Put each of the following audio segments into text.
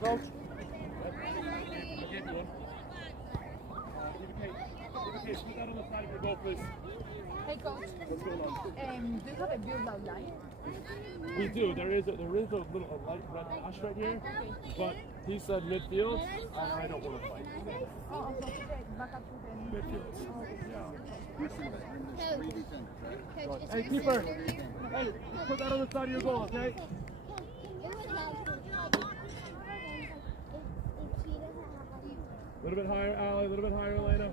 Coach. Put that on the side of your goal, please. Hey coach, What's going on? do you have a build out line? We do. There is a little light red dash right here, but he said midfield, and I don't want to fight. Oh, so back up to the Midfield. Coach, Hey, keeper. Hey, put that on the side of your goal, okay? A little bit higher, Allie. A little bit higher, Elena.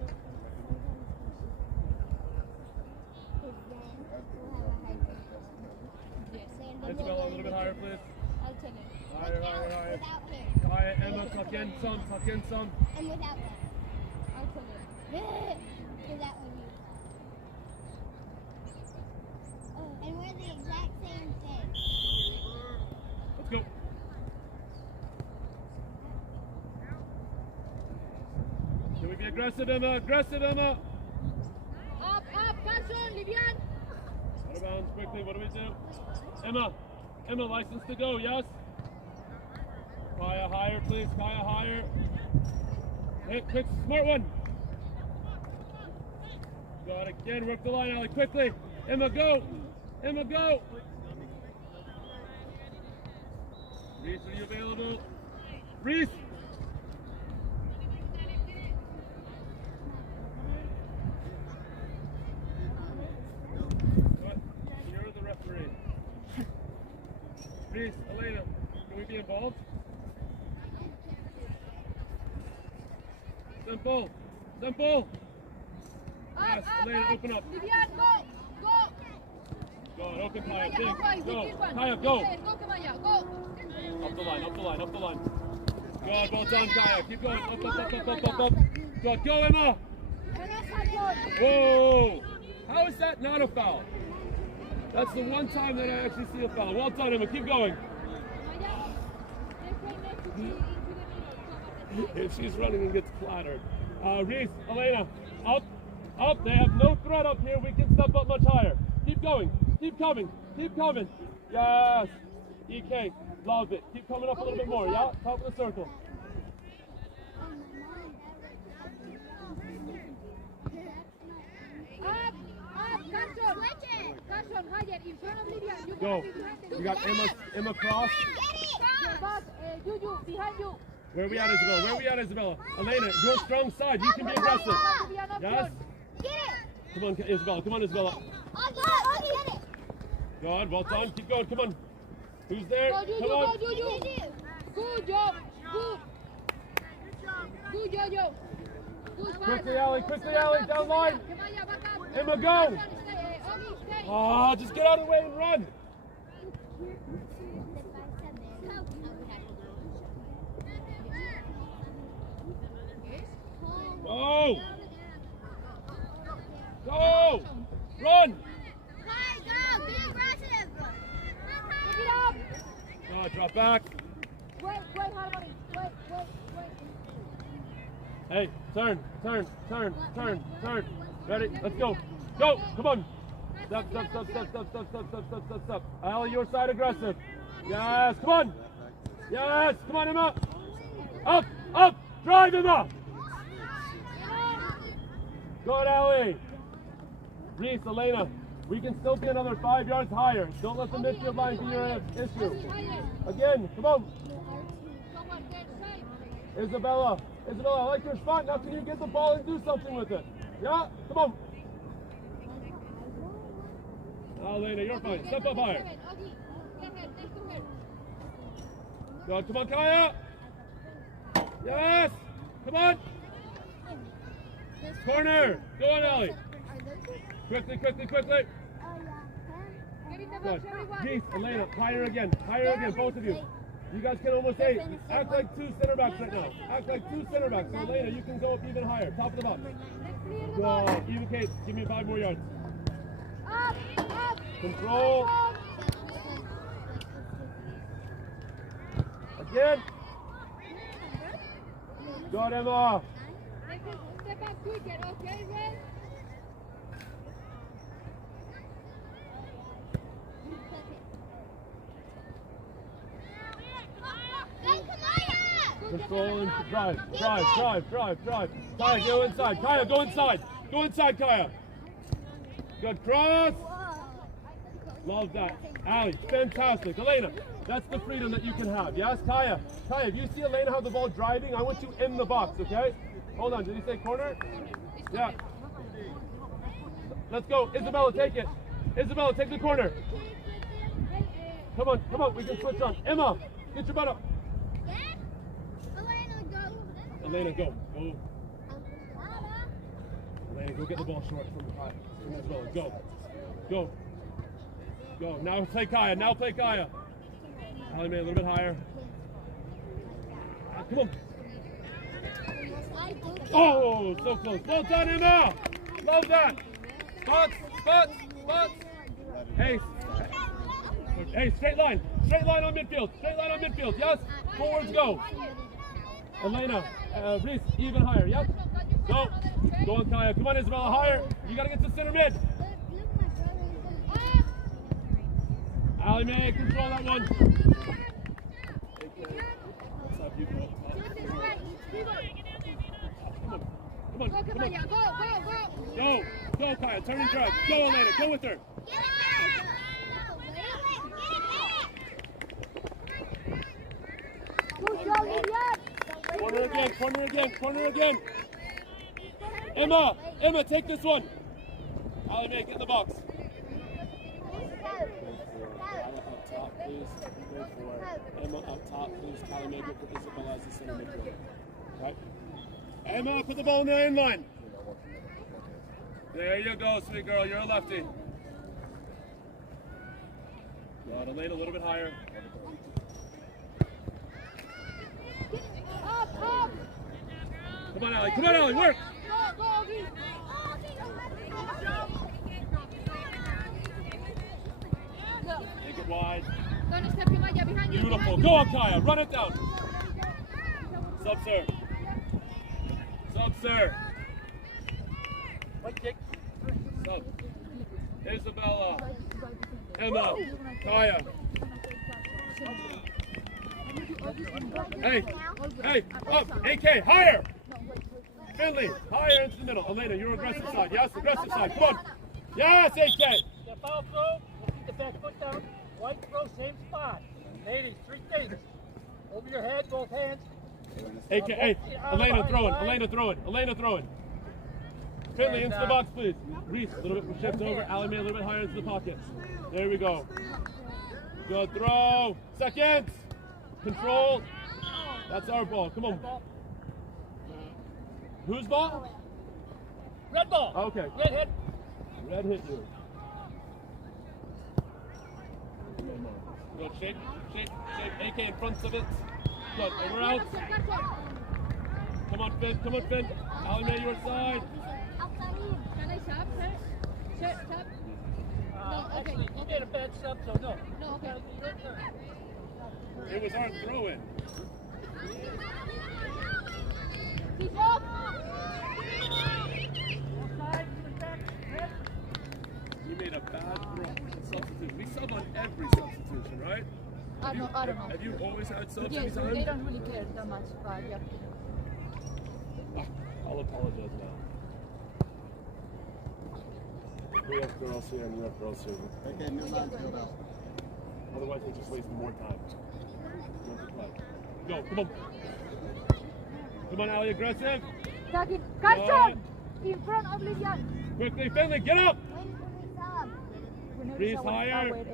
Isabella, a little bit higher, please. I'll take it. Higher, higher, higher. Without him. Higher, Emma, tuck in some, tuck in some. And without him. I'll take it. Without him. And we're the exact same thing. Let's go. Can we be aggressive, Emma? Aggressive, Emma! Up, Carson, Livian! Out of bounds, quickly, what do we do? Emma, license to go, yes? Kaya, higher, please, Kaya, higher. Hey, quick, smart one! Got it, again, work the line, Allie, quickly! Emma, go! Emma, go! Reese, are you available? Reese! You're the referee. Reese, Elena, can we be involved? Simple! Simple! Yes, Elena, open up. Livian, go! Go on, open Kaya, Go, think. Go. this one. Kaya, go! Go, Kamaya, go! Up the line, up the line, up the line. Go on, well done, Kaya. Keep going. Up. Go on, go, Emma! Whoa! How is that not a foul? That's the one time that I actually see a foul. Well done, Emma. Keep going. If she's running and gets clattered. Reese, Elena, up. They have no threat up here. We can step up much higher. Keep going. Keep coming. Keep coming. Yes. EK, love it. Keep coming up a little bit more. Yeah, top of the circle. Carson, higher, in front of Livian. You Go. We got Emma cross. Juju, behind you. Where are we at, Isabella? Where are we at, Isabella? Elena, your strong side. You can be aggressive. Yes? Come on, Isabella. Come on, Isabella. Good. Well done. Keep going. Come on. Who's there? Go, Juju, Come on. go, Juju. Good job. Good. Good, Jojo. Good pass. Quickly, Allie. Down line. Kamaya, back up. Emma, go. Carson, stay. Ogi, stay. Ah, just get out of the way and run. Go. Go. Run. Be aggressive. Pick it up. Drop back. Wait, Harmony. Wait. Hey, turn. Ready? Let's go. Go. Come on. Step. Allie, your side aggressive. Yes. Come on. Yes. Come on, Emma. Up. Drive, Emma. Good, Allie. Reese, Elena, we can still be another 5 yards higher. Don't let the midfield line be your issue. Again, come on. Isabella, I like your spot. Now can you get the ball and do something with it? Yeah? Come on. Elena, you're fine. Step up higher. Good. Come on, Kaya. Yes. Come on. Corner. Go on, Ellie. Quickly. Good. Reese, Elena, higher again, both of you. You guys can almost act like two center backs right now. Act like two center backs. So Elena, you can go up even higher. Top of the box. Go. Even Kate, give me 5 more yards. Up, up. Control. Again. Go, Emma. Step up quicker, okay, Ren? Control and drive. Kaya, go inside. Kaya, go inside. Go inside, Kaya. Good cross. Love that. Ali, fantastic. Elena, that's the freedom that you can have. Yes, Kaya. Kaya, if you see Elena have the ball driving, I want you in the box, okay? Hold on, did he say corner? Yeah. Let's go. Isabella, take it. Isabella, take the corner. Come on, we can switch on. Emma, get your butt up. Elena, go. Elena, go get the ball short from Isabella. Go. Now play Kaya. Ali, man, a little bit higher. Come on. Oh, so close. Well done, Emma. Love that. Spots. Hey, straight line on midfield. Yes. Forwards go. Elena, Reese, even higher. Yep. Go on, Kaya. Come on, Isabella, higher. You gotta get to center mid. Ali, man, control that one. Come on. Go, Kaya. Turn and drive. Go, Elena. Go with her. Corner again. Emma, take this one. Ali, man, get in the box. Up top, please. Emma up top, please. Ali, man, put Isabella as the center midfielder. Right? Emma, put the ball in the end line. There you go, sweet girl. You're a lefty. Good, Elena, a little bit higher. Up. Come on, Ali, work. Take it wide. Beautiful. Go on, Kaya. Run it down. Sub, sir. Right kick. Sub. Isabella. Emma. Kaya. Hey, up. AK, higher. Finley, higher into the middle. Elena, you're aggressive side. Yes, aggressive side. Come on. Yes, AK. The foul throw, we'll keep the back foot down. White throw, same spot. Ladies, 3 things. Over your head, both hands. AK, hey, Elena throwing. Finley, into the box, please. Reese, a little bit shift over. Ali, man, a little bit higher into the pocket. There we go. Good throw. Seconds. Control. That's our ball. Come on. Whose ball? Red ball. Okay. Red hit you. Good. Shape. AK in front of it. Good. And we're out. Come on, Finn. Ali, man, your side. Can I sub, sir? Sub? No, okay. You made a bad sub, so no. No, okay. It was our throw-in. Keep up! You made a bad throw. Substitution. We sub on every substitution, right? I don't know. Have you always had subs Yes, anytime? they don't really care that much, but yeah. I'll apologize now. We have girls here and we have girls here. Okay, new line, field out. Otherwise, they just waste more time. Go, come on. Come on, Ali, aggressive. Second, Carson! In front of Lilian. Quickly, Finley, get up! Reese, higher.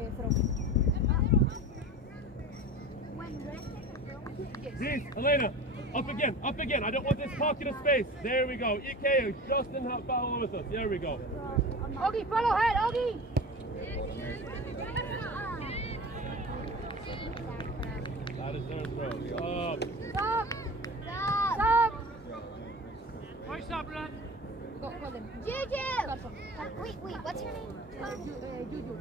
Reese, Elena, up again. I don't want this pocket of space. There we go. EK, Justin, follow with us. There we go. Ogie, follow head, Ogie! That That is their throw. Stop. Stop. Stop. Nice stop, Brett. Go them. Juju! Wait, what's your name? Juju. Juju!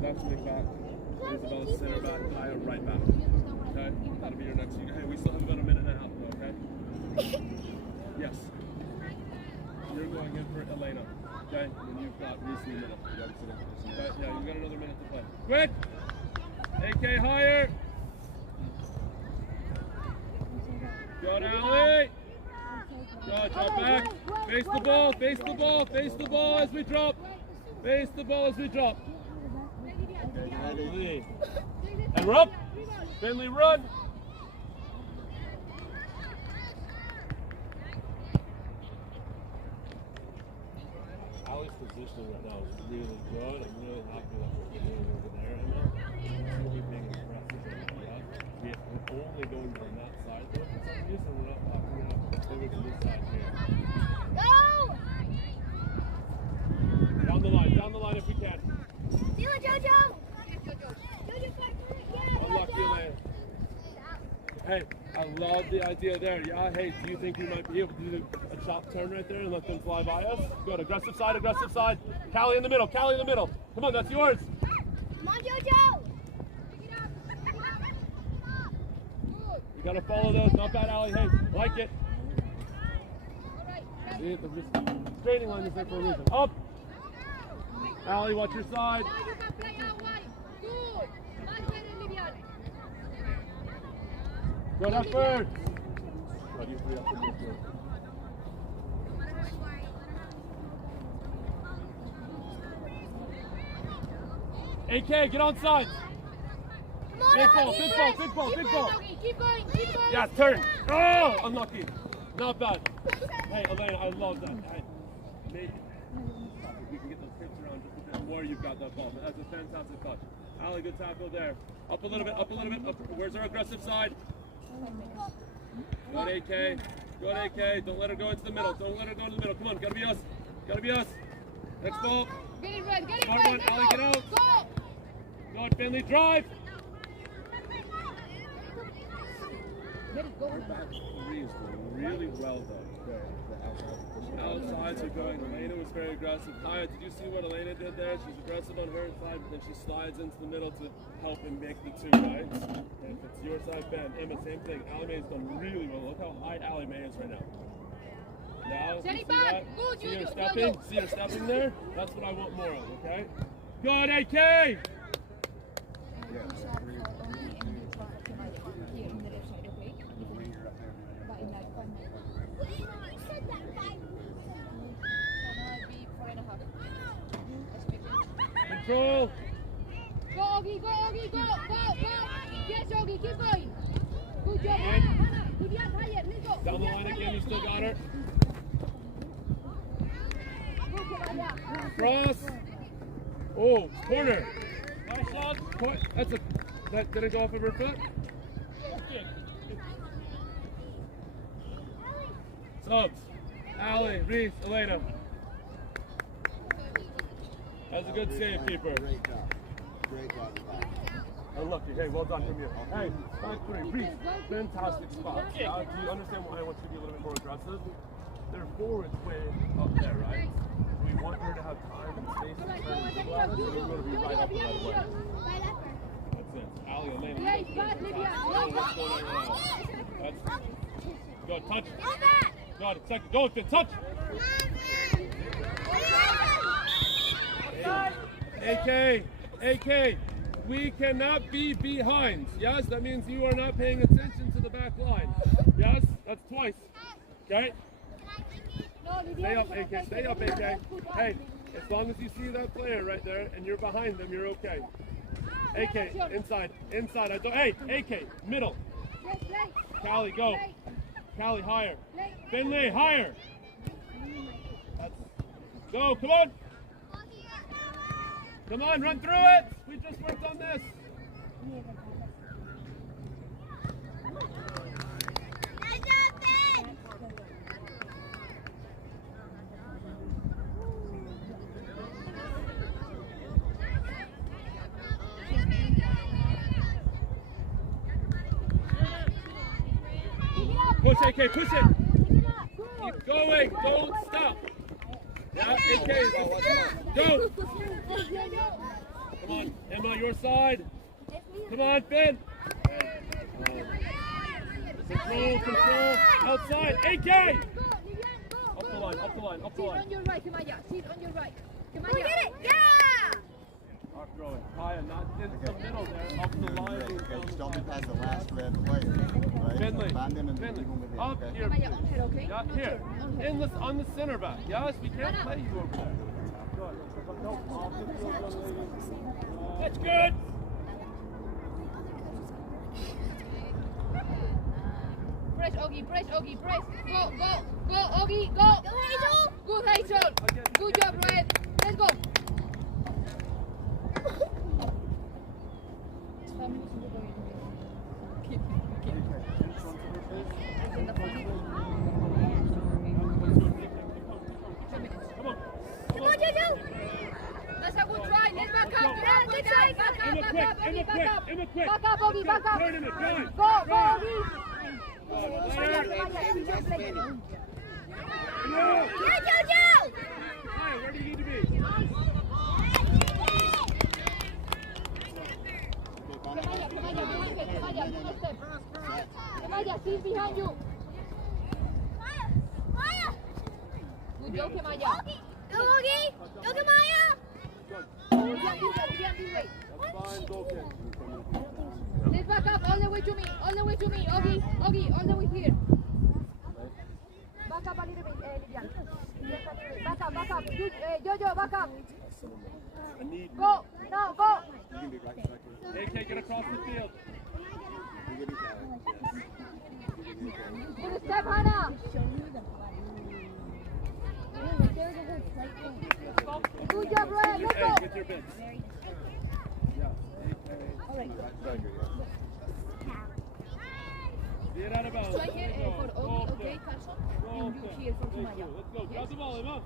That's me back. Isabella, center back, Kaya, right back. Okay? That'll be your next. Hey, we still have about a minute and a half, okay? Yes. You're going in for Elena. Okay? And you've got Reese in the middle. Okay? Yeah, you've got another minute to play. Quick! AK higher! Good, Allie! Good, drop back. Face the ball, face the ball, face the ball as we drop. Face the ball as we drop. And we're up. Finley, run. Allie's positioning right now is really good. I'm really happy that we're doing over there. I'm not really being aggressive like that. We're only going on that side though. For some reason, we're not pivot to this side here. Go! Down the line if we can. Do it, Jojo! Unlucky, Elaine. Hey, I love the idea there. Yeah, hey, do you think we might be able to do a chop turn right there and let them fly by us? Good, aggressive side, aggressive side. Callie in the middle, Callie in the middle. Come on, that's yours. Come on, Jojo! You gotta follow those. Not bad, Allie. Hey, like it. See, the straightening line is there for a reason. Up. Allie, watch your side. Good effort. God, you free up the midfield. AK, get on side. Big ball, big ball, big ball, big ball. Keep going. Yeah, turn. Oh, unlucky. Not bad. Hey, Elena, I love that. Hey, maybe. If we can get those hips around just a bit more, you've got that ball. That's a fantastic touch. Allie, good tackle there. Up a little bit, up a little bit. Up. Where's our aggressive side? Good AK. Good AK. Don't let her go into the middle. Don't let her go into the middle. Come on, gotta be us. Gotta be us. Next ball. Get it red. Smart one, Allie, get out. Go. Good, Finley, drive. Let it go. Three is doing really well though. Outsides are going. Elena was very aggressive. Kaya, did you see what Elena did there? She's aggressive on her side, but then she slides into the middle to help and make the two, right? And if it's your side, Ben, Emma, same thing. Allie Mae's done really well. Look how high Allie Mae is right now. Now, Set you it see back. that? Good, See her Jojo, stepping? Jojo. See her stepping there? That's what I want more of, okay? Good, AK! Control! Go, Augie, go! Yes, Augie, keep going. Good job. And Good job, higher. Let's go. down the line again, you still got her. Good job, yeah. Cross. Oh, corner. Nice shot. That's a. That didn't go off of her foot. Subs. Allie, Reese, Elena. That's a good save, keeper. Great job. Unlucky. Hey, well done from you. Hey, 5-3. Reese, fantastic spot. Yeah, do you understand why I want you to be a little bit more aggressive? Their forward's way up there, right? We want her to have time and space to turn and dribble at us, so we're going to be right up the right away. That's it. Allie, Elena, you guys do fantastic. Oh, what's going on right now? That's good. Touch. Got it. Second. Go, Finn. Touch. AK, we cannot be behind. Yes, that means you are not paying attention to the back line. Yes, that's twice. Okay? Stay up, AK. Stay up, AK. Hey, as long as you see that player right there and you're behind them, you're okay. AK, inside. Hey, AK, middle. Callie, go. Callie, higher. Finley, higher. Go, come on. Come on, run through it. We just worked on this. Push, AK, push it. Keep going. Don't stop. Yeah, AK. Go. Come on, Emma, your side. Come on, Finn. Control. Outside. AK. Up the line, up the line, up the line. Sit on your right, Kamaya. Sit on your right. Kamaya. Go get it! Yeah! Not throwing. Kaya, not in the middle there. Up the line. Okay, just don't be past the last red player. Right? Finley. Find them and Finley. leave them with it, Up okay? here. Kamaya, on head, okay? Yeah, Not here. on head. In this, on the center back. Yes, we can't play you over there. Good. Nope, off the field, young lady. That's good. Press, Ogie, press, Ogie, press. Go, go, go, Ogie, go. Go, Hazel! Good, Hazel. Good job, Red. Let's go. Come on. Come on, Jojo! That's a good try. Let's back up. Yeah, good try. Back up, Emma back quick, up, Emma Ogie, quick, back up. Emma quick. Back up, Ogie, back up. Turn him in, drive. Go, go, Drive. Ogie. No. Yeah, Jojo! Kaya, where do you need to be? Kamaya, behind it. Kamaya, do a step. Kamaya, she's behind you. Good job, Kamaya. Go, Ogie! Go, Kamaya! Vivian, this way. That's fine, go kick. Let's back up all the way to me. All the way to me. Ogie, Ogie, all the way here. Back up a little bit, Vivian. Just a little bit. Back up, back up. Jojo, back up. I need Go, now, go. You can be right back here. AK, get across the field. You can be Kyle. Good step, Hannah. Good job, Ryan. Let's go. Hey, get your bits. Yeah, AK. Get out of bounds. Right here for Ogie, okay, Carson? And you here for Kamaya. Let's go. Grab the ball, Emma.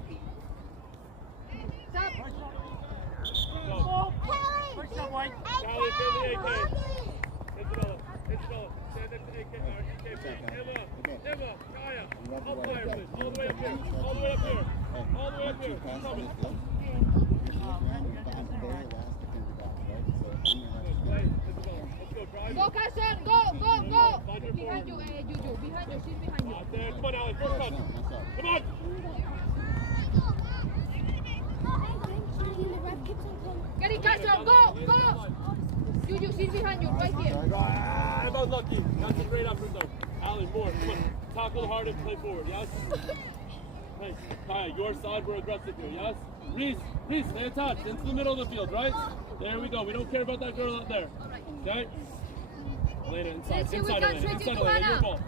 Stop. Go. Push that white. Callie, fill the AK. Isabella. Stand next to AK. Emma. Kaya. Up higher, please. All the way up here. All the way up here. All the way up here. Pass Come on on. this field. Behind the very last defensive box, right? So Play. Isabella. Let's go. Drive. Go, Carson. Go. Behind you, Juju. Behind you. She's behind you. Out there. Come on, Allie. First touch. Come on. Get it, Carson. Go. Juju, she's behind you. Right here. Ah, that was lucky. That's a great effort, though. Allie, more. Come on. Tackle hard and play forward. Yes. Hey, Kaya, your side, we're aggressive here. Yes. Reese, stay attached into the middle of the field, right? There we go. We don't care about that girl out there. Okay. Elena, inside. Let's see, we Inside, can Elena. switch Inside, it to Elena. Your Hannah. ball.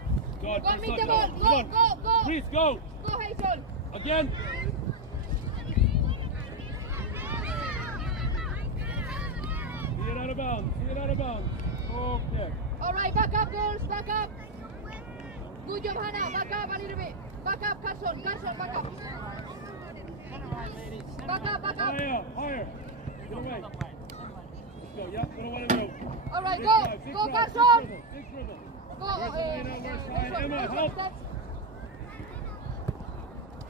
God, Go first meet touch, the ball. Elena. Come on. Go. Reese, go. Go, Hazel. Again. See it out of bounds. Okay. All right, back up, girls. Back up. Good job, Hannah. Back up a little bit. Back up, Carson. Back up. Back up. Higher. Get away. Let's go. Yep, we don't want to go. All right, Big go. drive, big Go, drive, Carson. Big dribble. Go, Where's Elena? Where's Ryan? Emma, Carson, help. step.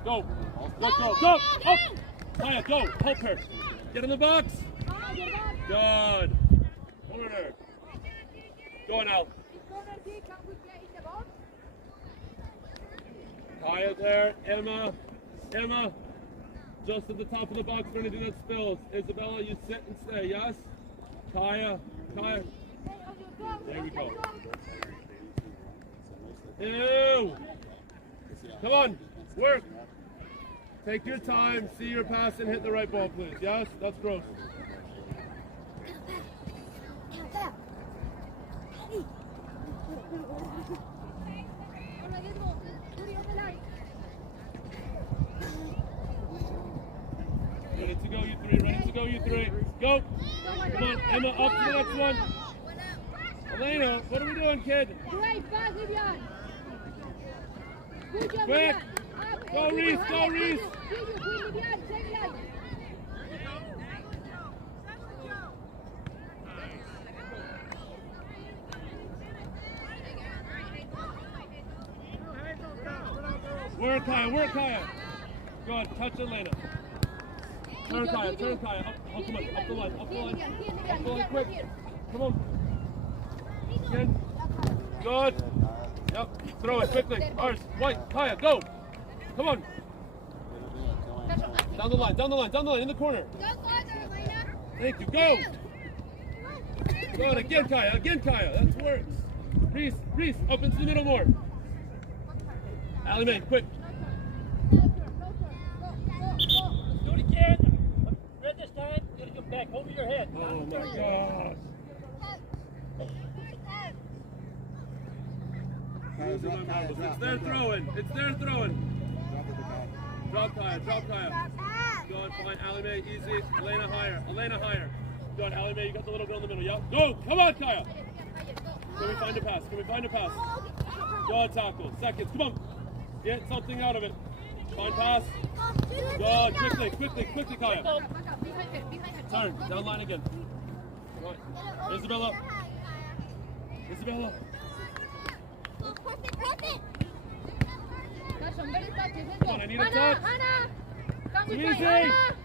Go. Go. Up. Maya, go. Help her. Get in the box. Good. Corner. Go on, Al. Corner kick. Can we play in the box? Kaya's there. Emma. Just at the top of the box, we're going to do that spills. Isabella, you sit and stay, yes? Kaya. There we go. Ew. Come on. Work. Take your time. See your pass and hit the right ball, please. Yes? That's gross. Ready to go, you three. Go. Come on, Emma, up to the next one. Elena, what are we doing, kid? Great pass, Vivian. Good job, Quick. Vivian. Up. Go, Reese, go, Reese. Good, Vivian. Same line. Work, Kaya. Good. Touch Elena. Turn, Kaya. Up. Oh, come on. Up the line. Up the line, quick. Come on. Again. Good. Yep. Throw it quickly. Ours. White. Kaya, go. Come on. Down the line. In the corner. Thank you. Go. Good. Again, Kaya. That works. Reese. Up into the middle more. Allie Mae, quick. Do it again. Red this time. You're gonna come back over your head. Oh my gosh. It's their throwing. Drop Kaya. Good, fine. Allie Mae, easy. Elena higher. Good, Allie Mae, you got the little girl in the middle. Yeah. Go. Come on, Kaya. Can we find a pass? Good tackle. Seconds. Come on. Get something out of it. Fine pass. Good. Quickly, Kaya. Turn. Down line again. Right. Isabella. Come on, I need a touch. Come Easy. Hannah.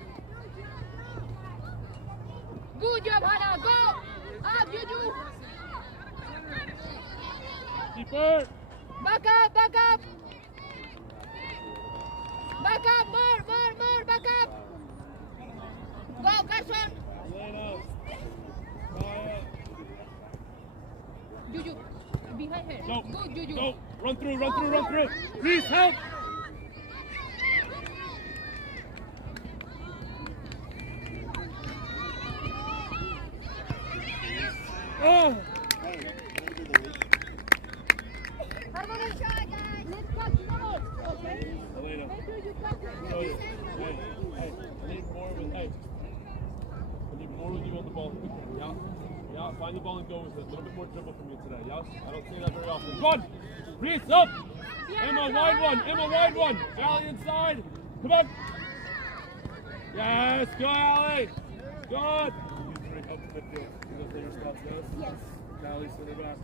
Good job, Hannah. Go. Up, Juju. Keeper. Back up. More. Back up. Go, Carson. Elena. Kaya. Juju. Behind her. Go. Good, Juju. Go. Run through. Please help. Oh. Harmony. Let's catch the ball. Okay? Elena. Make sure you catch it. Hey, I need more with you on the ball. Yeah, find the ball and go with it. A little bit more dribble from you today, yes? I don't see that very often. Come on! Reese, up! Emma, wide one! Allie inside! Come on! Yes, go Allie! Good! Up the midfield. You go play your spots, yes? Yes. Allie, center back.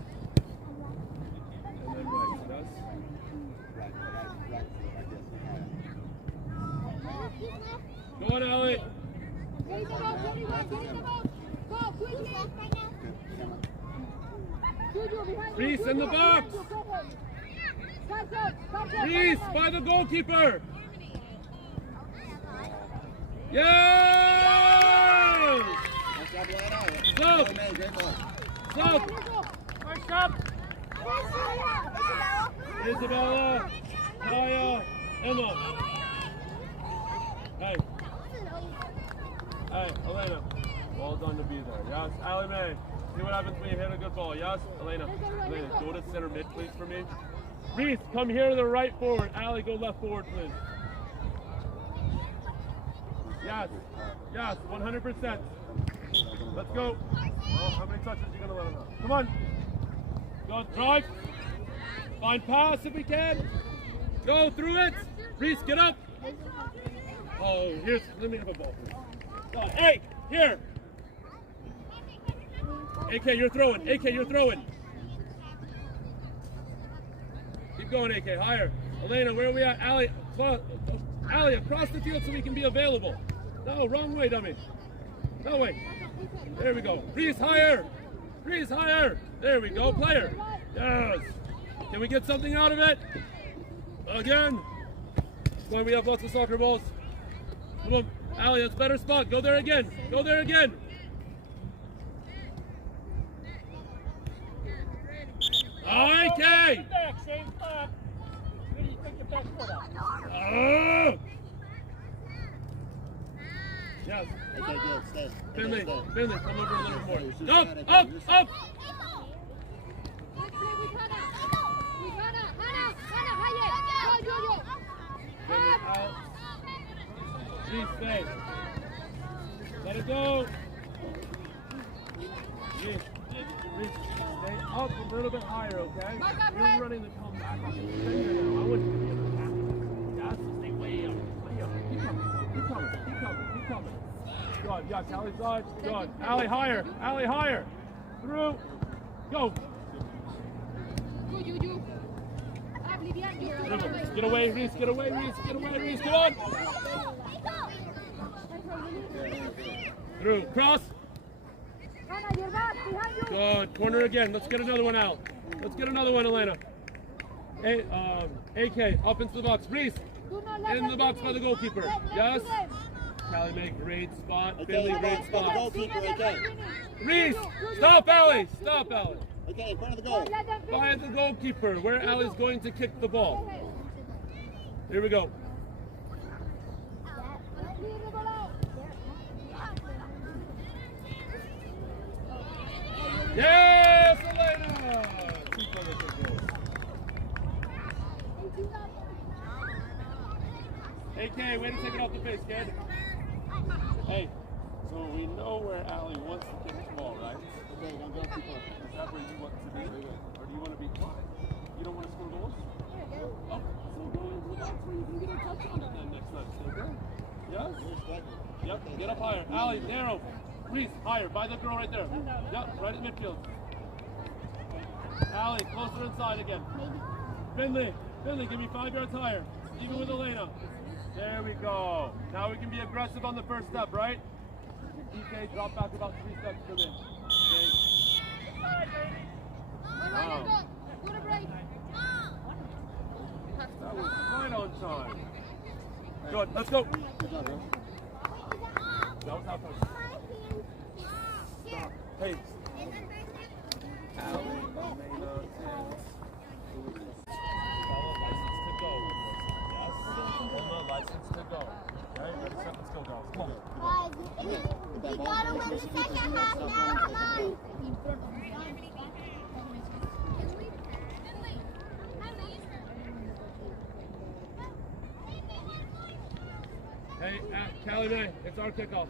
And then right, yes? Go on, Allie! Get the ball. Go, quickly. Juju, behind you. Reese in the box! Reese, by the goalkeeper! Yes! Stop! First up. Isabella, Kaya, Emma. Hey, Elena. Well done to be there. Yes, Allie Mae. See what happens when you hit a good ball. Yes, Elena, go to center mid, please, for me. Reese, come here to the right forward. Allie, go left forward, please. Yes, 100%. Let's go. Oh, how many touches are you going to let him have? Come on. Go, drive. Find pass if we can. Go through it. Reese, get up. Oh, let me have a ball, please. Hey, here. AK, you're throwing. Keep going, AK, higher. Elena, where are we at? Allie, across the field so we can be available. No, wrong way, dummy. No way. There we go. Reese, higher. There we go, player. Yes. Can we get something out of it? Again. Boy, we have lots of soccer balls. Come on, Allie, that's a better spot. Go there again. IK! Back, same spot. Where do you take your back foot up? Yes. Okay, good. Stay. Finley, come over a little more. Up! Let's play with Hannah. Hannah, higher. Go, Jojo. Finley out. Reese, stay. Let it go. Reese, stay up a little bit higher, okay? You're running the comeback. I want you to be in the back. Yes, stay way up. Keep coming. Good, yes, Allie side. Good. Allie higher. Through. Go. Good, Juju. Up, Get away, Reese. Get away, Reese. Get away, Reese. Come on. Through. Cross. Good. Corner again. Let's get another one out. Let's get another one, Elena. AK, up into the box. Reese, in the box by the goalkeeper. Yes? Callie May, great spot. Finley, great spot. Goalkeeper, okay. Reese, stop, Allie. Stop, Allie. Okay, in front of the goal. By the goalkeeper, where Allie's going to kick the ball. Here we go. Yes, Elena! AK, way to take it off the face, kid. Hey, so we know where Allie wants to kick the ball, right? Okay, don't go too far. Is that where you want to be? Or do you want to be quiet? You don't want to score goals? Oh, so go into the box where you can get a touch on it then next time. Stay good? Yes? Yep, get up higher. Allie, narrow. Reese, higher. By the girl right there. Yep, right in midfield. Allie, closer inside again. Finley, give me 5 yards higher. Even with Elena. There we go. Now we can be aggressive on the first step, right? DK, drop back about 3 steps from in. Wow. That was right on time. Good, let's go. Good job, bro. That was half time. Stop. Hey. Allie, Elena, license to go. Yes. Emma, license to go. Okay, ready, set, let's go, guys. Come on. We gotta win the second half now. Hey, Callie May, it's our kickoff.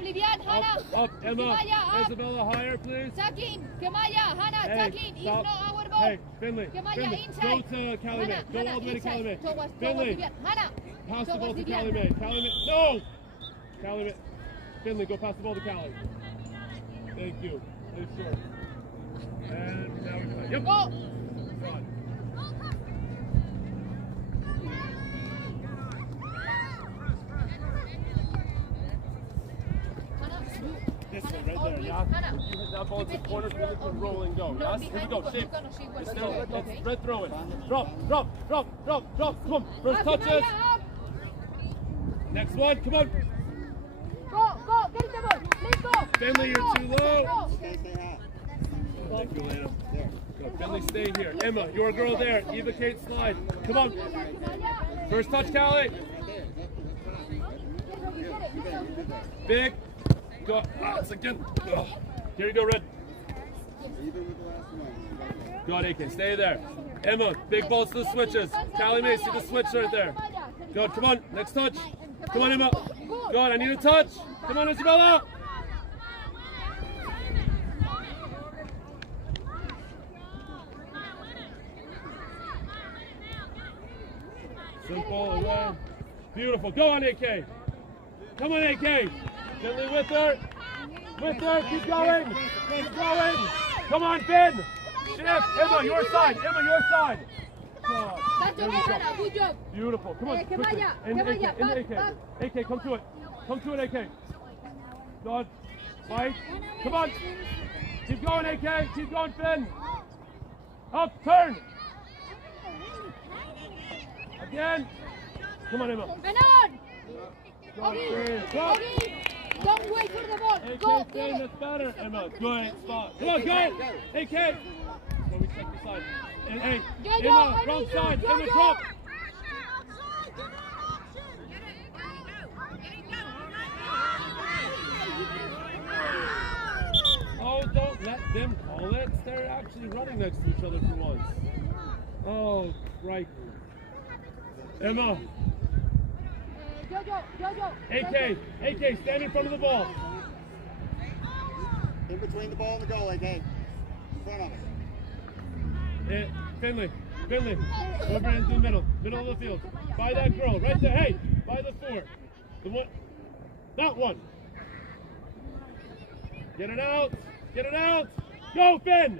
Livian, Hannah. Up, Emma. Kemaya, up. Isabella, higher, please. Tuck-in. Kemaya, Hannah, Hey, tuck-in. It's stop. not our ball. Hey, Finley. Kemaya, Finley. inside. Go to Callie May. Hannah, Go all the way to inside. Callie May. Towards Finley. Vivian. Hannah. Pass the ball Towards to Vivian. Callie May. Callie May. No! Callie May. Finley, go pass the ball to Callie. Thank you. Please, sure. And now we go. Yep. Go. Good. This one right there, yeah? Hannah. You hit that ball into the corner, Finley can roll and go. No, Yes? Here we go. behind Shape. you're gonna see what It's to still, do, it's okay? spread throw it. Drop. Come on. First touches. Kemaya, up. Next one. Come on. Go. Get the ball. Let's go. Finley, you're too low. Okay, stay high. Thank you, Elena. There. Go. Finley, stay here. Emma, your girl there. Eva Kate, slide. Come on. First touch, Callie. Big. Go. It's again. Ugh. Here you go, Red. Even with the last one. Go on, AK. Stay there. Emma, big balls to the switches. Callie May, see the switch right there. Good. Come on. Next touch. Come on, Emma. Go on. I need a touch. Come on, Isabella. Simple away. Beautiful. Go on, AK. Come on, AK. Finley with her. With her. Keep going. Keep going. Come on, Ben. Shift. Emma, your side. Emma, your side. Oh, That's there okay, we go. Hannah. Good job. Beautiful. Come on. Hey, quickly. Kemaya, In Kemaya, AK. In AK. back. AK, come to it. Come to it, AK. Go on. Mike. Come on. Keep going, AK. Keep going, Finn. Up. Turn. Again. Come on, Emma. Benon. Go on, Ogi. Finn. Go. Ogi. Don't wait for the ball. Go. AK, Get Finn, it. that's better. Emma, good spot. Come on, go. AK. Go, we check the side. And hey, Yo-yo, Emma, I wrong need you. side. Emma, Yo-yo. drop. Oh, don't let them call it. They're actually running next to each other for once. Oh, right. Emma, Yo-yo. AK, stand in front of the ball. In between the ball and the goal, AK. In front of it. Finley, over into the middle of the field. By that girl, right there. Hey, by the 4. The one, that one. Get it out. Go, Finn.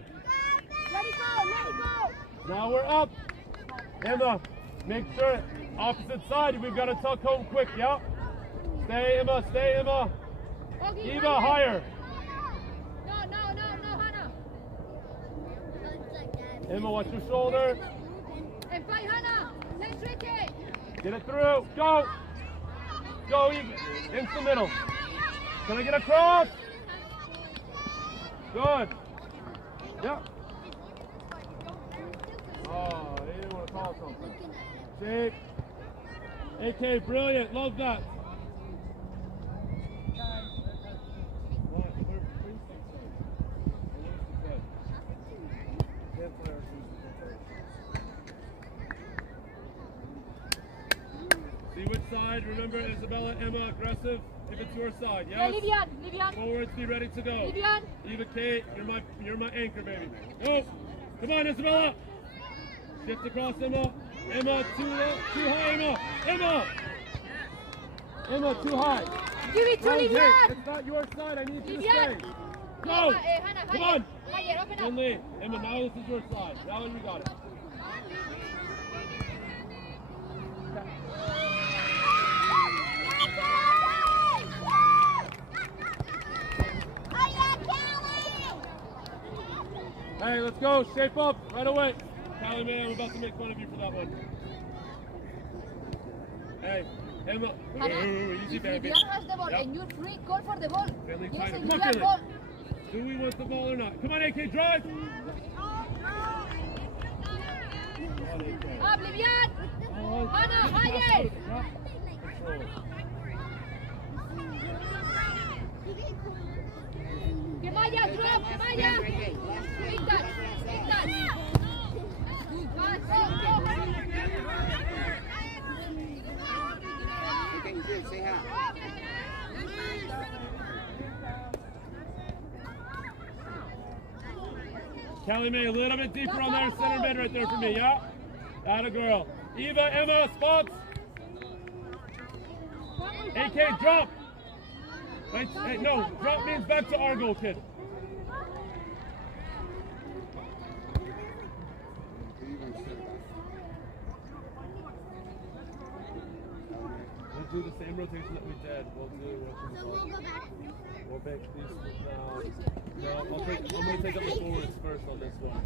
Let it go. Now we're up. Emma, make sure, opposite side, we've got to tuck home quick, yeah? Stay, Emma, stay, Emma. Augie, Eva, higher. No, Hannah. Emma, watch your shoulder. And fight, Hannah. Let's tricky. Get it through. Go. Go, Eva. Into the middle. Can I get across? Good. Yep. Oh, they didn't want to call something. Shape. AK, brilliant. Love that. See which side. Remember, Isabella, Emma, aggressive. If it's your side, yes? Livian. Forwards, be ready to go. Livian. Eva, Kate, you're my anchor, baby. Go. Come on, Isabella. Shift across, Emma. Emma, too high, Emma. Emma, too high. Give it to Rose, Livian. hey, it's not your side. I need you to stay. Go. Hannah, Come on. Higher, open up. Finley, Emma, now this is your side. Now you got it. Hey, let's go. Shape up right away. Callie Mae, I'm about to make fun of you for that one. Hey, Emma. Ooh, easy, baby. Livian has the ball Yep. and you're free. Call for the ball. Finley, Yes, find it. and Come on, Livian Finley. ball. Do we want the ball or not? Come on, AK, drive. Up, Livian. Oh, Hannah, get the pass higher. out of it. Yep. Control. Que Maya, drop, que Maya. Take that. Good pass. Go. Say hi. Callie Mae, a little bit deeper on there, center mid right there for me, yeah? Atta girl. Eva, Emma, spots. AK, drop. Wait, hey, no, drop means back to our goal, kid. We'll do the same rotation that we did. We'll do we'll make these no, I'm gonna take up the forwards first on this one.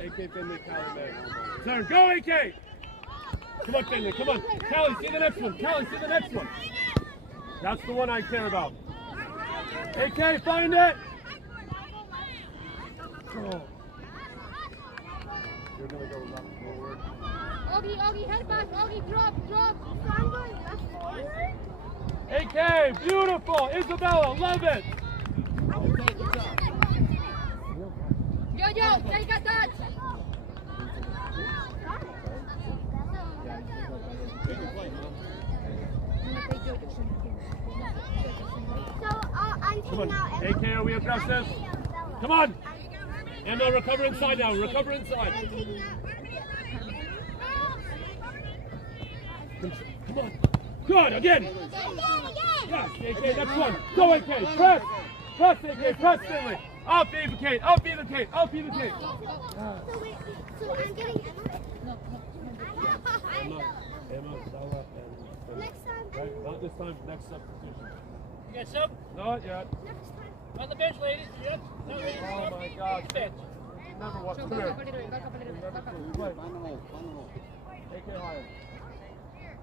AK Finley, Callie Mae. Turn, go AK! Come on, Finley, come on. Callie, see the next one. Callie, see the next one. That's the one I care about. AK, find it! Oh. You're gonna go left forward. Augie, head back. Augie, drop. I'm going left forward. AK, beautiful! Isabella, love it! Yo, take a touch. So I'm Come taking on, out AK, are we aggressive? Come on! Emma, recover inside now, recover inside. I'm taking out. Come on. Good, again! Yes, AK, next one. Go, AK, press! Press, AK, press, Finley! Up, Eva Kate, up, Eva Kate, up, Eva Kate! So wait, so I'm getting Emma, Bella, and next time. right, not this time, next substitution. You got some? Not yet. Next time. On the bench, ladies. Yep. No, ladies. Oh my God. Bench. Never watch. Come Back here. up a little, back up a little. Play. Find the hole. Find the hole. AK higher.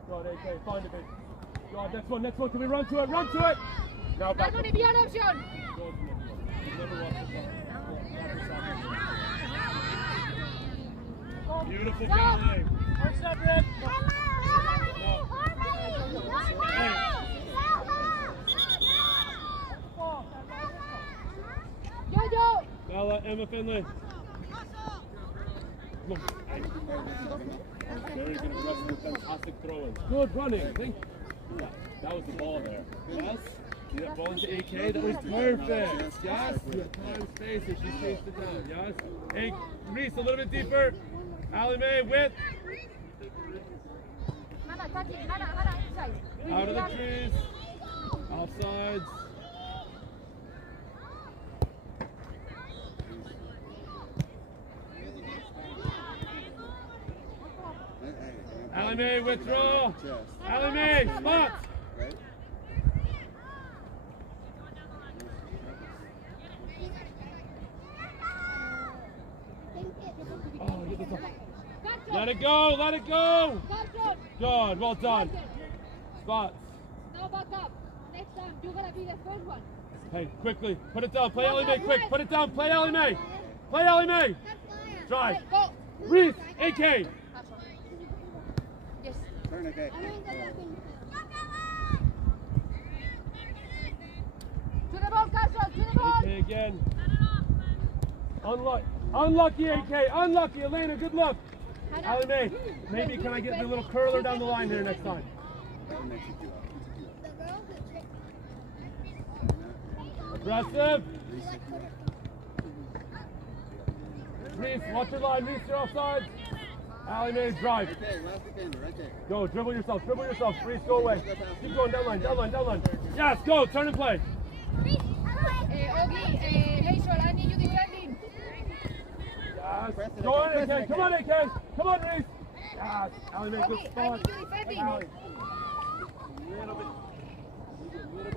Good, AK, find it, baby. God, next one. Can we run to it? Run to it! Now back That's up. gonna be an option. Never watch the ball. Beautiful Callie. One step, Rick. Yo. Bella, Emma Finley. Come on. Very good aggressive, fantastic throw-in. Good running. Thank you. That was the ball there. Yes. See that ball into AK? That was perfect. Yes. You had time, space, and she chased it down. Yes. Hey, Reese, a little bit deeper. Callie Mae, width. Hannah, touch it. Hannah, inside. Out of the trees. Offsides. Allie Mae, withdraw. Chest. Allie Mae, spot. Right? Oh, get this up. Let it go, let it go. Good, well done. Spots. Now back up. Next time, you're gonna be the first one. Hey, quickly, put it down. Play Allie Mae, quick. Put it down. Play Allie Mae. Play Allie Mae. Drive. Go. Reese, AK. Yes. Turn, okay. To the ball, Carson. To the ball. AK again. Unlucky, AK. Unlucky, Elena. Good luck. Allie Mae, maybe can I get the little curler down the line here next time? That makes you do it. Aggressive. Reese, watch your line. Reese, you're offside. Allie Mae, drive. Okay, last defender, right there. Go, dribble yourself. Reese, go away. Keep going, down line. Yes, go, turn and play. Ogie, Hazel, I need you defending. Yes, go on, AK. Come on, AK. Come on, Reese. Yes, Allie Mae, good Ogie, I spot. need you defending. Allie. A little bit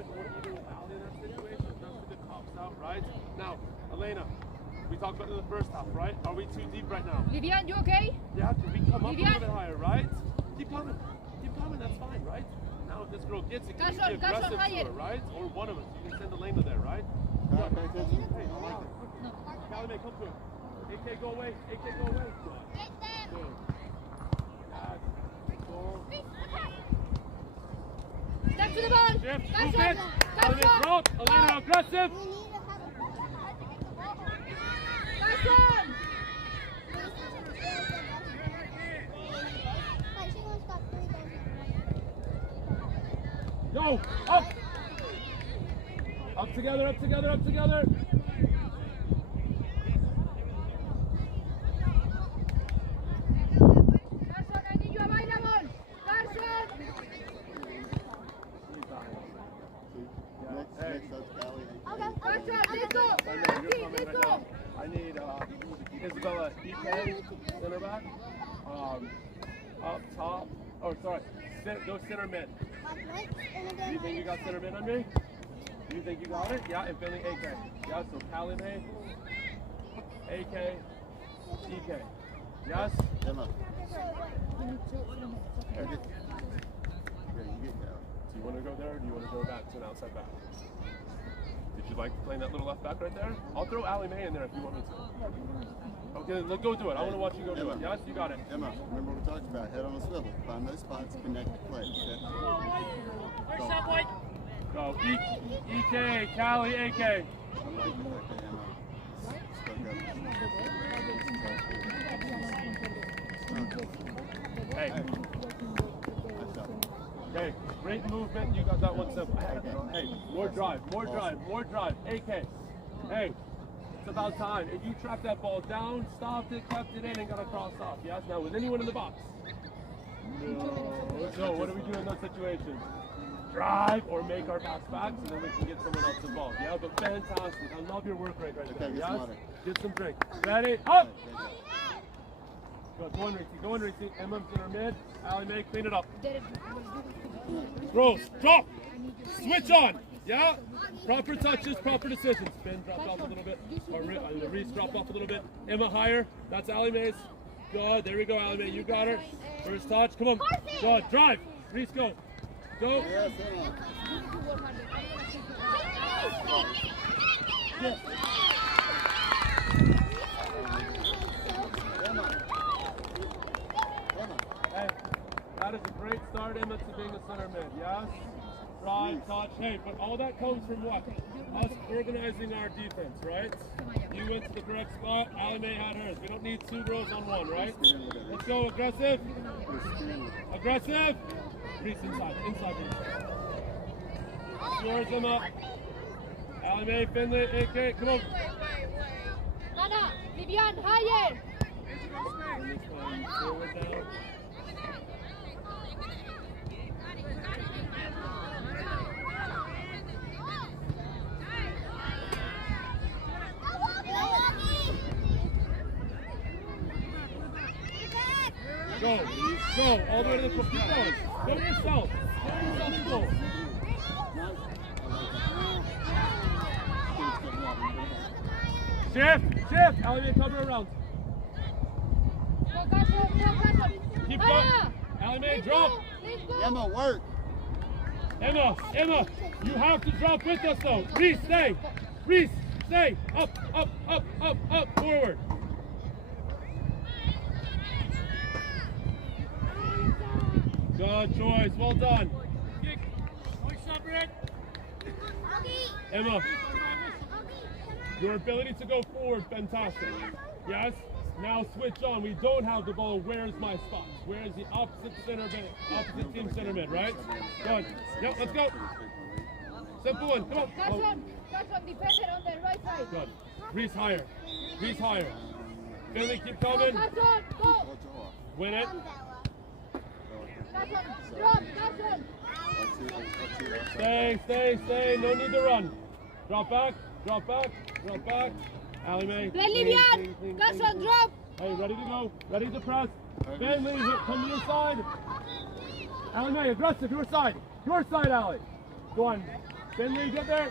more even with Allie in that situation. That's the good pops out, right? Now, Elena, we talked about it in the first half, right? Are we too deep right now? Vivian, you okay? Yeah, can we come up a Vivian? little bit higher, right? Keep coming, that's fine, right? Now if this girl gets it, can you be Carson, aggressive to higher. her, right? Or one of us, you can send Elena there, right? Alright, pay attention. Hey, I like it. Allie Mae, come to him. AK, go away. Good. Good. Yes. Go. Step to the ball. Shift, move Carson, it. Allie Mae, Carson. drop. Elena, aggressive. Carson. Go. Up. Up together. Carson, I need you available. Carson. Next up, Callie. Carson, let's go. Let's go. I need Isabella Epen, center back. Up top. Oh, sorry. Go center mid. Do you think you got center mid on me? Do you think you got it? Yeah, and Billy AK. Yeah, so Callie Mae, AK, DK. Yes? Emma. Okay. Yeah, you get Callie. Do you want to go there or do you want to go back to an outside back? Did you like playing that little left back right there? I'll throw Allie Mae in there if you want me to. Okay, let's go do it. I want to watch you go do it. Yes, you got it. Emma, remember what we talked about. Head on a swivel. Find those spots, connect the play. Okay? Where's that white? Go. EK, Callie, AK. I like it. Okay, Emma. Hey. Nice job. Okay, great movement. You got that one simple. Hey, more drive. AK. Hey, it's about time. If you tracked that ball down, stopped it, kept it in, and got a cross off. Yes? Now, with anyone in the box? No. What do we do in those situations? Drive or make our pass back so then we can get someone else involved. Yeah, but fantastic. I love your work right there. Okay, get Yes? some water. Get some drink. Ready? Up! Go on, Reese. Emma's in her mid. Allie Mae, clean it up. Rolls. Drop. Switch on. Yeah? Proper touches, proper decisions. Spin, drop off a little bit. Or Reese, drop off a little bit. Emma, higher. That's Allie Mae's. Good. There we go, Allie Mae. You got her. First touch. Come on. Good. Drive. Reese, go. Go. Yes, Emma. Hey, that is a great start, Emma, to being a center mid. Yes? Drive, touch. Hey, but all that comes from what? Us organizing our defense, right? You went to the correct spot. Allie Mae had hers. We don't need two girls on one, right? Let's go. Aggressive. Aggressive. Reese inside. Reese. Yours them up. Allie Mae, Finley, AK. Come on. Nana, Vivian, higher. Forward now. Go. Go. All the way to the goal. Keep going. Go to yourself. Go to yourself to goal. Shift. Allie, cover around. Go, Carson. Keep going. Allie Mae, drop. Let's go. Emma, work. Emma, you have to drop with us though. Reese, stay. Up, forward. Good choice, well done. Emma, your ability to go forward, fantastic. Yes, now switch on. We don't have the ball. Where's my spot? Where's the opposite team center mid, right? Good. Yep, let's go. Simple one, come on. Carson, defender on the right side. Good. Reese higher. Finley, keep coming. Carson, go. Win it. Carson, drop, Carson. Stay. No need to run. Drop back. Allie Mae. Play Livian. Carson, drop. Hey, ready to go. Ready to press. Finley, come to your side. Allie Mae, aggressive. Your side, Allie. Go on. Finley, get there.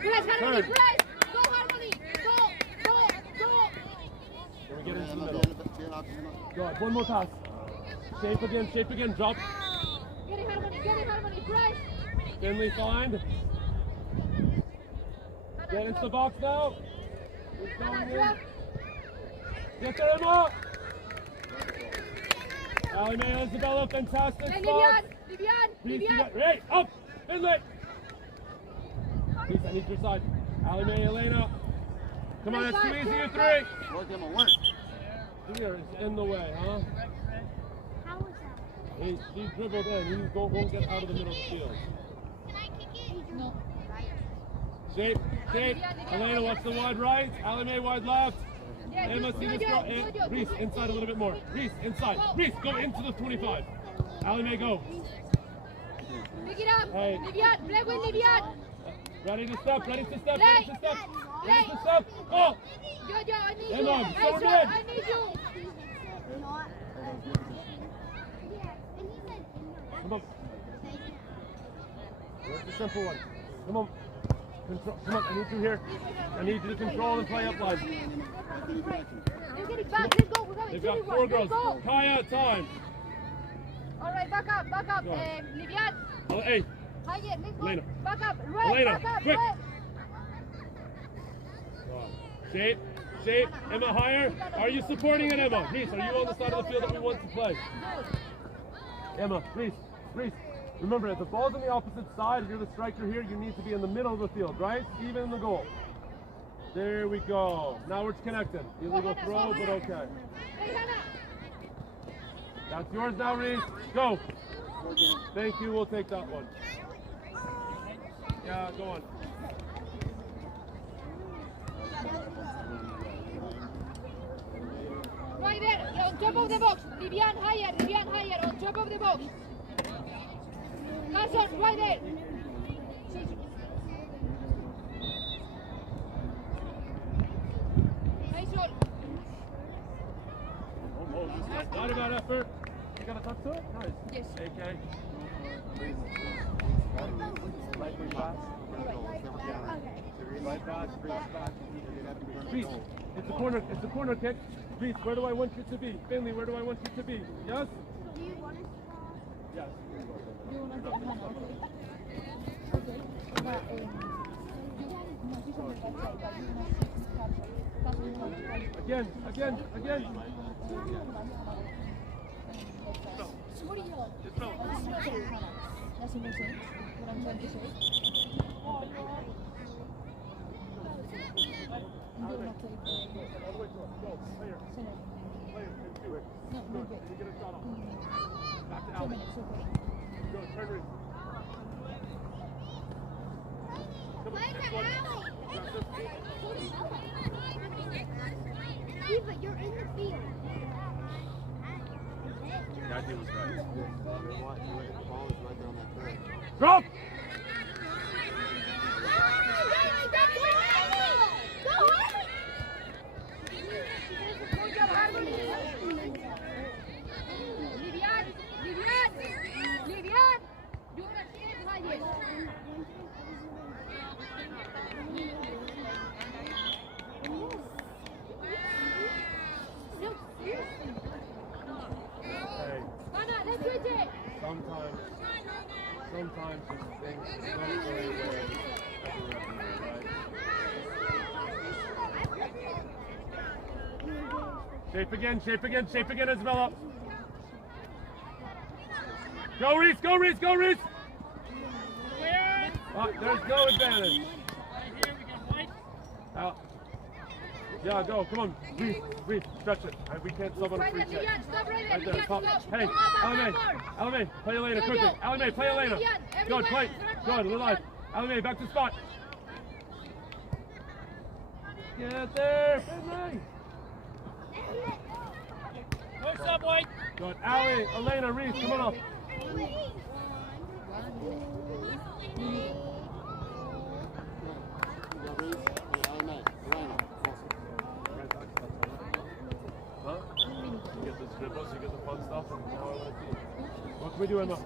Press, Harmony, Turn. press. Go, Harmony. Go. Can we get into the middle? Good. One more pass. Shape again. Drop. Get it, Harmony, press. Finley, find. Get into the box now. Keep going Hannah, in. drop. Get there, Emma. Allie Mae, Isabella, fantastic Play spot. Livian. Hey, up! Finley! Please, I need your side. Allie Mae, Elena. Come on, it's too easy, you three. Work, Emma, work. Here is in the way, huh? She dribbled in. He won't get out of the middle of the field. No. Shape. Elena, what's the wide right? Allie Mae, wide left. Yeah, Emma, see this girl. Reese, inside a little bit more. Reese, inside. Reese, go into the 25. Allie Mae, go. Pick it up. Hey. Livian, play with Livian. Ready to step. Play. Oh! Yo, I need Emma, you. so Ezra, good. I need you. Come on. Where's the simple one? Come on. Come on, I need you here. I need you to control and play up line. Let's get it back. Let's go. We're going They've to got 4 girls. Let's go. Kaya, time. All right, back up. Go on. Livian. Oh, hey, Higher, let's go. Elena. Back up. Right, Elena, back up. quick. Right. Shape. Emma, higher. Are you supporting it, Emma? Reese, are you on the side of the field that we want to play? Emma, Reese. Remember, if the ball's on the opposite side, if you're the striker here, you need to be in the middle of the field, right? Even in the goal. There we go. Now it's connected. Illegal throw, but okay. Hey, Hannah. That's yours now, Reese. Go. Thank you. We'll take that one. Yeah, go on. Right there, on top of the box. Livian higher, on top of the box. Carson, right there. Nice one. Not about effort. You got a touch to it? Nice. Yes. AK. Right back. Reese, it's a corner kick. Reese, where do I want you to be? Finley, where do I want you to be? Yes? Do you want us to Yes. do you want to get Hannah? Okay. But, no, she's on the left side, but you want to see Carson. Carson, you want to try. Again. So what do you want? Just no. That's not saying Hannah. That's what I'm saying. What I'm trying to say. And they will not play for All the way to us. Go. Player. center. Player. And do it. No, no, wait. You get a shot off. Back to 2 Allie. minutes, okay. Go. Turn Reese. Come on. This one. Eva, you're in the field. That dude was right. The ball is right there on that curve. Drop! Sometimes just things don't go your way as a referee, right? Shape again, Isabella. Go Reese, go Reese, go Reese! There's no advantage. Right here, we got white. Out. Yeah, go, come on. Reese, stretch it. We can't sub on a free check. Right there, pop. Hey, Alame, play Elena quickly. Alame, play Elena. Good, play. Good, we're live. Alame, back to spot. Get there, Finley. Push up, white. Good, Ali, Elena, Reese, come on up. Huh? You get the dribbles, you get the fun stuff, and now I want to see. What can we do, Emma?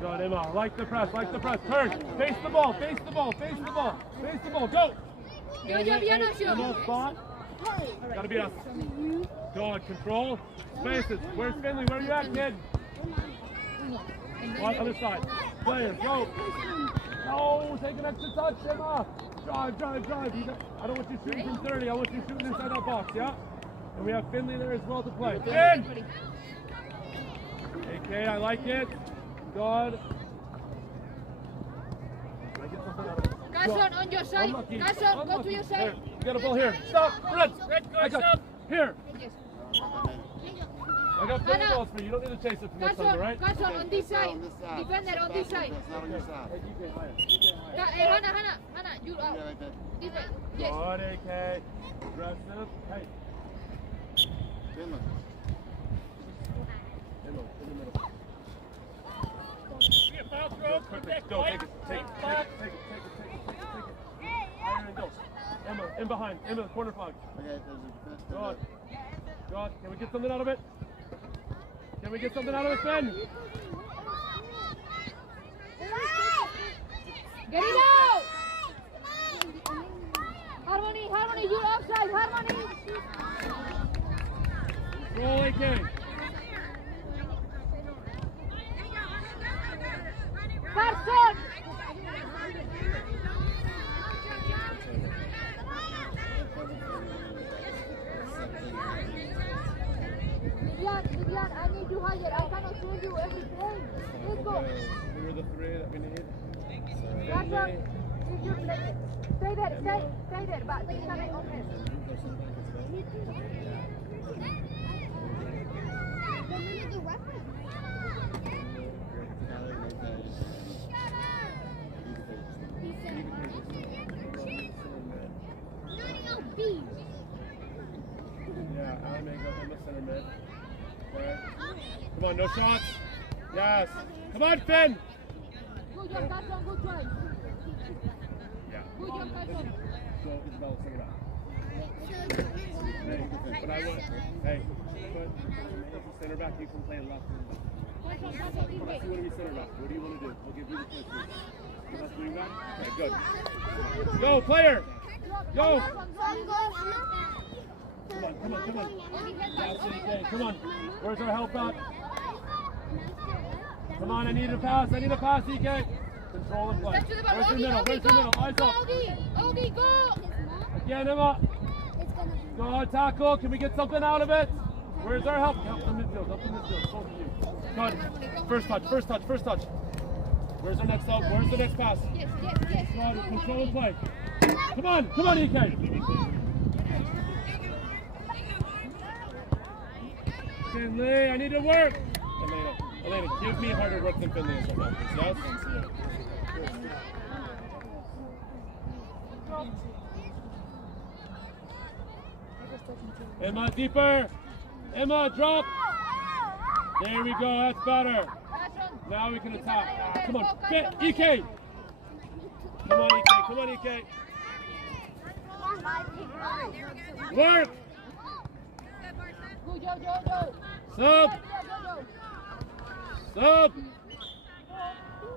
Good, Emma. Like the press. Turn. Face the ball. Go. Emma, spot. Gotta be us. Good, control. Spaces. Where's Finley? Where are you at, kid? What? Other side. Players, go. No, take an extra touch, Emma. Drive. I don't want you shooting from 30. I want you shooting inside that box, yeah? And we have Finley there as well to play. In! AK, I like it. Good. Can I get something out of it? Carson, on your side. Unlucky. Carson, go to your There. side. You got a ball here. Stop. Red. I got stop. here. Yes. I got 50 Anna. balls for you. You don't need to chase it from this side, all right? Carson, on this side. On this side. Defender on this side. It's not on your side. Hey, DK, higher. Hannah, you out. Yeah, right there. This way. Yes. Good, AK. Aggressive. Hey. Finley. In the middle. Get foul throw. Quickly. Go. Take it. Higher and go. Emma, in behind. Emma, corner flag. Okay, there's a defense. Good. Can we get something out of it? Can we get something out of it, Finn? Get it out! Harmony, you're offside, Harmony! Roll AK. Carson! Vivian, I need you higher. I cannot show you everything. Let's go. We were the three that we need. Carson, if you play it. Stay there, but you cannot open. Yeah, Alame goes on the center mid. Okay. Come on, no shots. Yes. Come on, Finn. Good job, Carson, good try. Yeah. Good job, Carson. Go, Isabella, center back. But I want, hey, put center back, you can play left wing back. You want to be center back. What do you want to do? We'll give you the first one. Left wing back? Okay, good. Go, player! Go! Come on. That's okay. Come on. Where's our help at? Come on, I need a pass, EK. Control and play. Where's your middle? Eyes up. Ogie, go! Again, Emma. Go, tackle. Can we get something out of it? Where's our help? Help the midfield. Both of you. Good. First touch. Where's our next help? Where's the next pass? Yes. Good. Control and play. Come on, EK. Finley, I need to work. Elena, give me harder work than Finley is right now, yes? Emma, deeper. Emma, drop. There we go, that's better. Now we can attack. Come on, EK. Come on, EK. Work. Good job. Sub.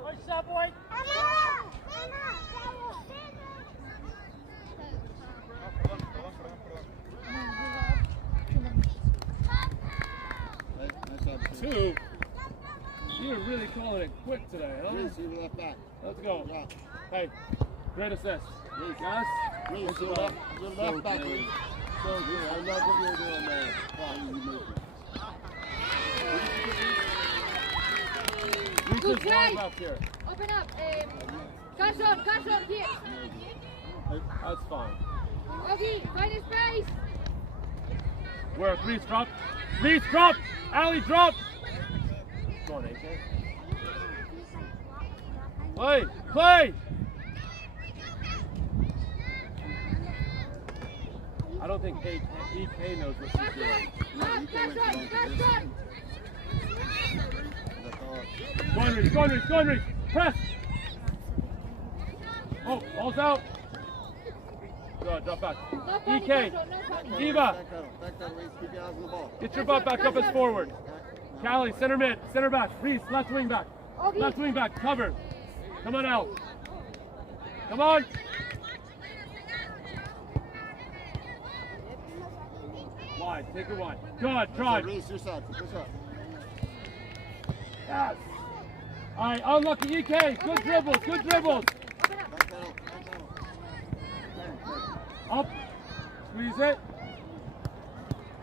Push up, white. 2. You're really calling it quick today, huh? Reese, you left back. Let's go. Yeah. Hey, great assist. Yes? Reese, you left back, Reese. So good. I love what you're doing there. Wow, you make it. Reese Good is try. wide left here. Open up. Carson, here. That's fine. Okay, find a space. Work, Reese, drop. Reese, drop! Allie, drop! Go on, AK. Play! I don't think EK knows what she's doing. Carson. Go on, Reese. Press! Oh, ball's out. Good, drop back. No panic, EK. Carson, no panic. Diva, Back that, Reese. Keep your eyes on the ball. get your butt back up as forward. Callie, center mid, center back. Reese, left wing back. Okay. Left wing back, cover. Come on out. Come on. Wide, take it wide. Good, drive. Reese, your side. Push up. Yes. All right, unlucky EK. Good dribbles. Back that out. Up. Squeeze it.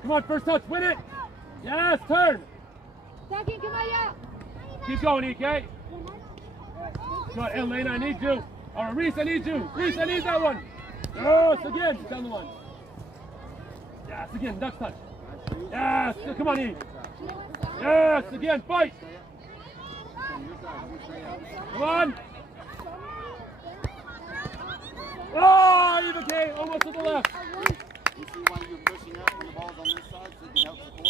Come on, first touch. Win it. Yes, turn. Attacking, Kamaya. Keep going, EK. Good, Elena, I need you. All right, Reese, I need you. Reese, I need that one. Yes, again. Down the line. Yes, again. Next touch. Yes. Come on, E. Yes, again. Fight. Come on. Oh, Eva K. Almost to the left. You see why you're pushing out when the ball's on this side so you can help support?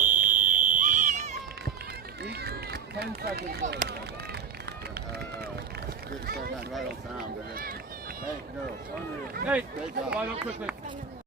10 seconds left. Good to start that right on time, but hey, girls. Hey, Great job. line up quickly.